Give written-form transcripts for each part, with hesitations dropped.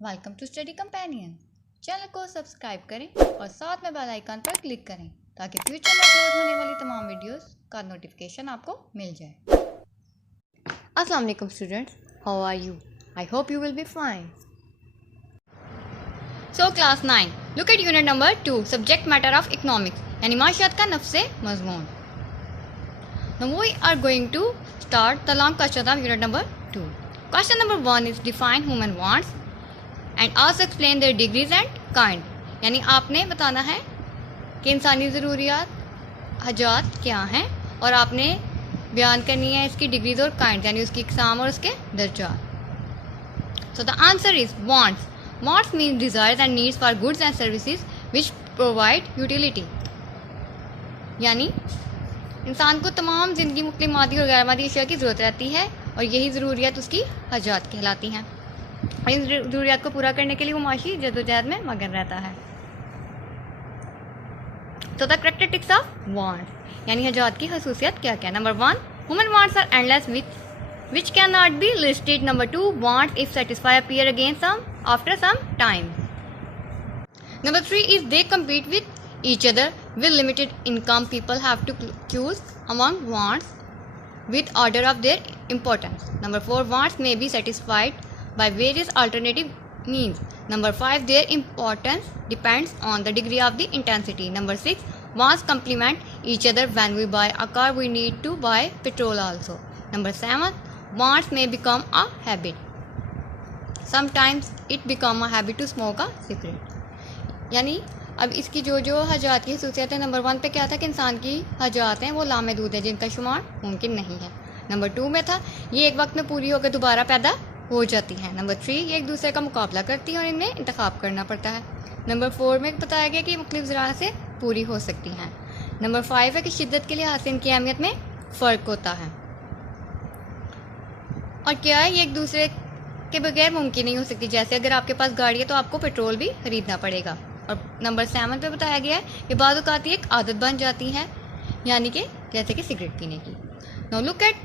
Welcome to study companion. Channel को subscribe करें और साथ में बेल आइकन पर क्लिक करें ताकि फ्यूचर में अपलोड होने वाली तमाम वीडियोस का नोटिफिकेशन आपको मिल जाए। अस्सलाम वालेकुम students, how are you? I hope you will be fine. So class 9, look at unit number 2, subject matter of economics यानी माशियात का नफ्से मजमून। Now we are going to start the long question of unit number 2. Question number 1 is define human wants and also explain their degrees and kind. यानी आपने बताना है कि इंसानी ज़रूरियात हजात क्या हैं और आपने बयान करनी है इसकी डिग्रीज और काइंड यानी उसकी इकसाम और उसके दर्जात। So the answer is wants. Wants mean desires and needs for goods and services which provide utility. यानी इंसान को तमाम ज़िंदगी मुख्तलिफ मादी और गैर मादी अशिया की ज़रूरत रहती है और यही ज़रूरियात उसकी हजात कहलाती हैं। और इन ज़रूरियात को पूरा करने के लिए वो माशी जद्दोजहद में मगन रहता है। तो द करैक्टरिस्टिक्स ऑफ वांट्स यानी हजात की खसूसियत क्या क्या। Number 1, human wants are endless which can not be listed. Number 2, wants if satisfy appear again some after some time. Number 3 is they compete with each other. With limited income, people have to choose among wants with order of their importance. Number 4, wants may be satisfied by various alternative means. Number 5, their importance depends on the degree of the intensity. Number 6, wants complement each other. When we buy a car, we need to buy petrol also. Number 7, wants may become a habit. Sometimes it become a habit to smoke a cigarette. यानी अब इसकी जो हजात की खसूसियत है, number 1 पे क्या था कि इंसान की हजात हैं वो लामहदूद है जिनका शुमार मुमकिन नहीं है। नंबर 2 में था ये एक वक्त में पूरी होकर दोबारा पैदा हो जाती हैं। नंबर 3 ये एक दूसरे का मुकाबला करती हैं और इनमें इंतखाब करना पड़ता है। नंबर 4 में बताया गया कि मुख्तलिफ ज़राअ से पूरी हो सकती हैं। नंबर 5 है कि शिद्दत के लिहाज से इनकी अहमियत में फ़र्क होता है और क्या है ये एक दूसरे के बगैर मुमकिन नहीं हो सकती। जैसे अगर आपके पास गाड़ी है तो आपको पेट्रोल भी खरीदना पड़ेगा। और नंबर 7 पे बताया गया है कि बाद औक़ात एक आदत बन जाती है यानी कि जैसे कि सिगरेट पीने की। Now look at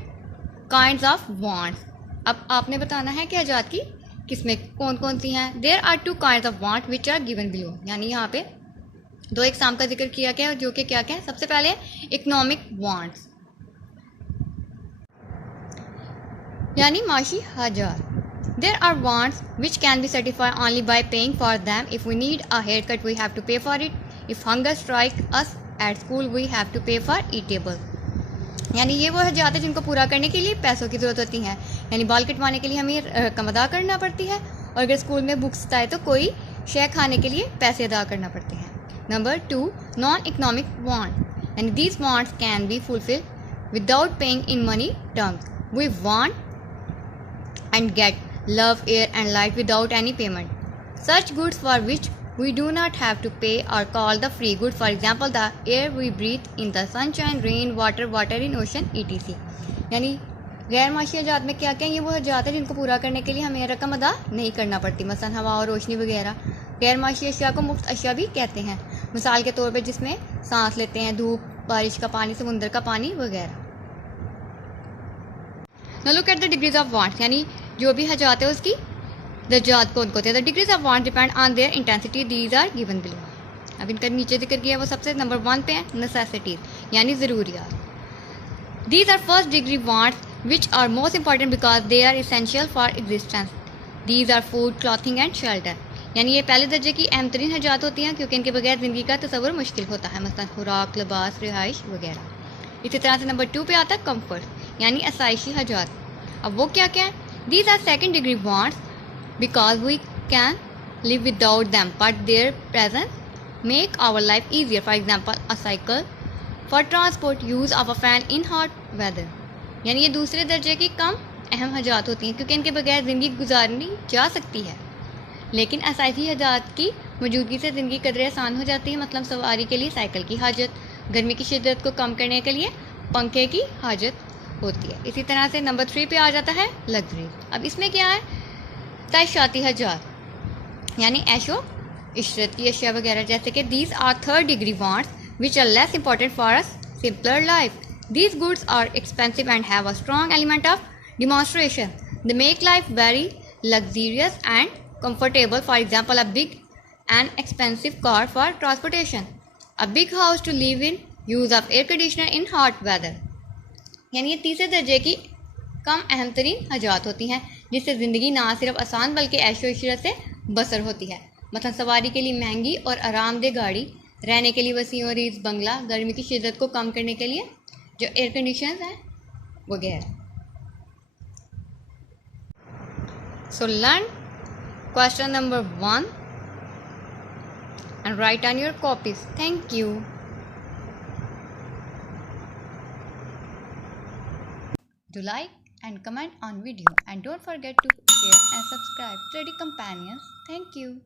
kinds of wants. अब आपने बताना है कि हजात की किस्में कौन कौन सी हैं। There are 2 kinds of want which are given below. यानी यहाँ पे 2 इकसाम का जिक्र किया गया जो कि क्या क्या है। सबसे पहले इकोनॉमिक वांट्स यानी माशी हजात। There are wants which can be satisfied only by paying for them. If we need a haircut, we have to pay for it. If hunger strikes us at school, we have to pay for eatable. यानी ये वो हजात है जिनको पूरा करने के लिए पैसों की ज़रूरत होती है। यानी बाल कटवाने के लिए हमें रकम अदा करना पड़ती है और अगर स्कूल में बुक्स आए तो कोई शय खाने के लिए पैसे अदा करना पड़ते हैं। नंबर 2, नॉन इकोनॉमिक वांट यानी these wants can be fulfil without paying in money terms. We want and get love, air and light without any payment. Such goods for which we do not have to pay are called the free goods. For example, the air we breathe in, the sunshine, rain, water in ocean, etc. यानी गैर माशी हजात में क्या क्या ये वो हजात है जिनको पूरा करने के लिए हमें रकम अदा नहीं करना पड़ती। मसलन हवा और रोशनी वगैरह। गैर माशी अशिया को मुफ्त अशिया भी कहते हैं, मिसाल के तौर पर जिसमें सांस लेते हैं, धूप, बारिश का पानी, समुंदर का पानी वगैरह। Now look at the degrees of wants यानी जो भी हजात है उसकी दर्जात कौन कौन थे। The degrees of want depend on their intensity. These are given below. अब इनका नीचे जिक्र किया वो सबसे नंबर 1 पे है नेसेसिटीज यानी ज़रूरियात। These are first degree wants which are most important because they are essential for existence. These are food, clothing and shelter. यानी ये पहले दर्जे की अहम तरीन हजात होती हैं क्योंकि इनके बगैर ज़िंदगी का तसव्वुर मुश्किल होता है, मसलन खुराक, लिबास, रिहाइश वगैरह। इसी तरह से नंबर 2 पे आता है कम्फर्ट यानी आसाइशी हजात। अब वो क्या क्या है। These are second degree wants because we can live without them, but their presence make our life easier. For example, a cycle for transport, use of a fan in hot weather. यानी ये दूसरे दर्जे की कम अहम हजात होती हैं क्योंकि इनके बगैर ज़िंदगी गुजारनी जा सकती है, लेकिन आसाइशी हजात की मौजूदगी से ज़िंदगी कदरे आसान हो जाती है। मतलब सवारी के लिए साइकिल की हाजत, गर्मी की शिद्दत को कम करने के लिए पंखे की हाजत होती है। इसी तरह से नंबर 3 पे आ जाता है लग्जरी। अब इसमें क्या है, तयशाती हजात यानी ऐशो इशरत की अशिया वगैरह। जैसे कि these are third degree wants which are less important for us simpler life. These goods are expensive and have a strong element of demonstration. They make life very luxurious and comfortable, for example a big and expensive car for transportation, a big house to live in, use of air conditioner in hot weather। यानी ये तीसरे दर्जे की कम अहम तरीन हजात होती हैं जिससे ज़िंदगी ना सिर्फ आसान बल्कि ऐशो इशरत से बसर होती है। मतलब सवारी के लिए महंगी और आरामदेह गाड़ी, रहने के लिए वसी और रीज़ बंगला, गर्मी की शिद्दत को कम करने के लिए जो एयर कंडीशनर हैं वगैरह। So learn question number 1 and write on your copies. Thank you. Do like and comment on video and don't forget to share and subscribe Study Companions. Thank you.